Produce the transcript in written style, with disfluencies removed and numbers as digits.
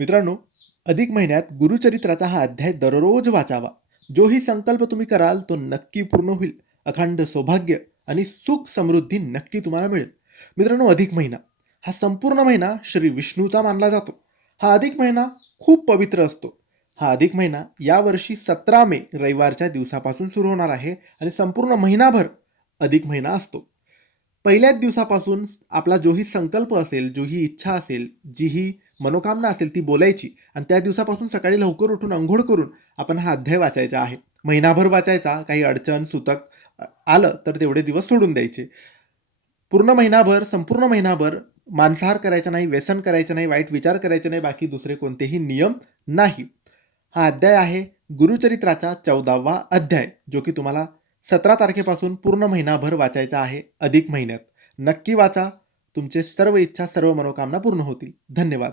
मित्रांनो, अधिक महिन्यात गुरुचरित्राचा हा अध्याय दररोज वाचावा. जोही संकल्प तुम्ही कराल तो नक्की पूर्ण होईल. अखंड सौभाग्य आणि सुख समृद्धी नक्की तुम्हाला मिळेल. मित्रांनो, अधिक महिना हा संपूर्ण महिना श्री विष्णूचा मानला जातो. हा अधिक महिना खूप पवित्र असतो. हा अधिक महिना यावर्षी 17 मे रविवारच्या दिवसापासून सुरू होणार आहे आणि संपूर्ण महिनाभर अधिक महिना असतो. पहिल्याच दिवसापासून आपला जोही संकल्प असेल, जोही इच्छा असेल, जीही मनोकामना असेल ती बोलायची आणि त्या दिवसापासून सकाळी लवकर उठून अंघोळ करून आपण हा अध्याय वाचायचा आहे. महिनाभर वाचायचा. काही अडचण, सुतक आलं तर तेवढे दिवस सोडून द्यायचे. पूर्ण महिनाभर, संपूर्ण महिनाभर मांसाहार करायचा नाही, व्यसन करायचं नाही, वाईट विचार करायचे नाही, बाकी दुसरे कोणतेही नियम नाही. हा अध्याय आहे गुरुचरित्राचा 14वा अध्याय, जो की तुम्हाला 17 तारखेपासून पूर्ण महिनाभर वाचायचा आहे अधिक महिन्यात. नक्की वाचा. तुमचे सर्व इच्छा, सर्व मनोकामना पूर्ण होतील. धन्यवाद.